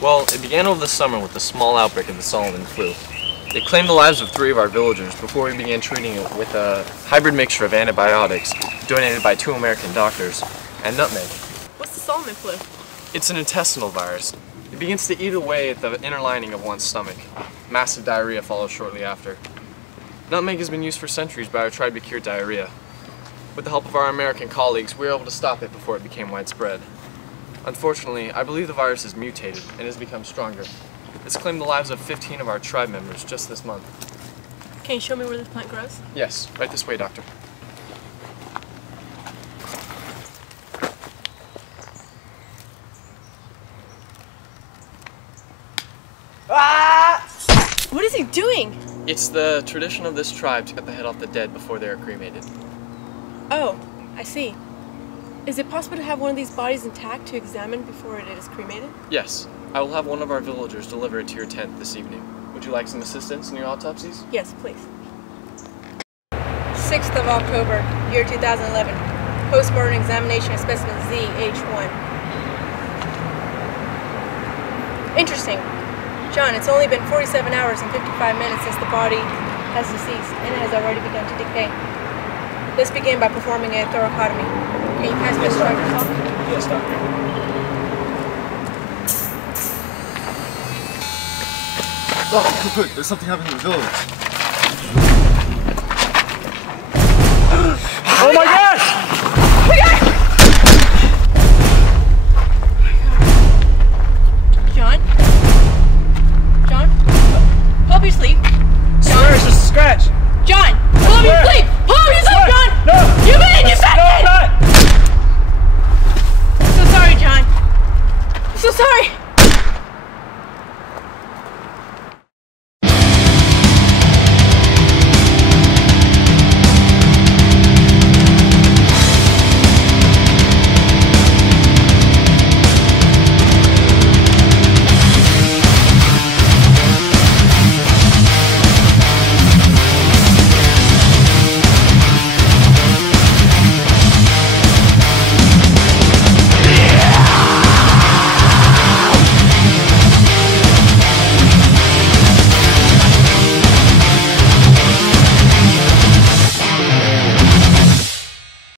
Well, it began over the summer with a small outbreak of the Solomon flu. It claimed the lives of 3 of our villagers before we began treating it with a hybrid mixture of antibiotics donated by 2 American doctors and nutmeg. What's the Solomon flu? It's an intestinal virus. It begins to eat away at the inner lining of one's stomach. Massive diarrhea follows shortly after. Nutmeg has been used for centuries by our tribe to cure diarrhea. With the help of our American colleagues, we were able to stop it before it became widespread. Unfortunately, I believe the virus has mutated and has become stronger. It's claimed the lives of 15 of our tribe members just this month. Can you show me where this plant grows? Yes, right this way, Doctor. Ah! What is he doing? It's the tradition of this tribe to cut the head off the dead before they are cremated. Oh, I see. Is it possible to have one of these bodies intact to examine before it is cremated? Yes, I will have one of our villagers deliver it to your tent this evening. Would you like some assistance in your autopsies? Yes, please. 6th of October, year 2011. Postmortem examination of specimen ZH1. Interesting. John, it's only been 47 hours and 55 minutes since the body has deceased and it has already begun to decay. Let's begin by performing a thoracotomy. Can you pass me a striker's off? Yes, Doctor. Oh, quick, there's something happening in the village. Oh my gosh! Oh my God! John? John? Help you sleep. Swear it's just a scratch. John! Help you sleep! Help you sleep, John! No! You made it! You back No, I'm not! I'm so sorry, John. I'm so sorry.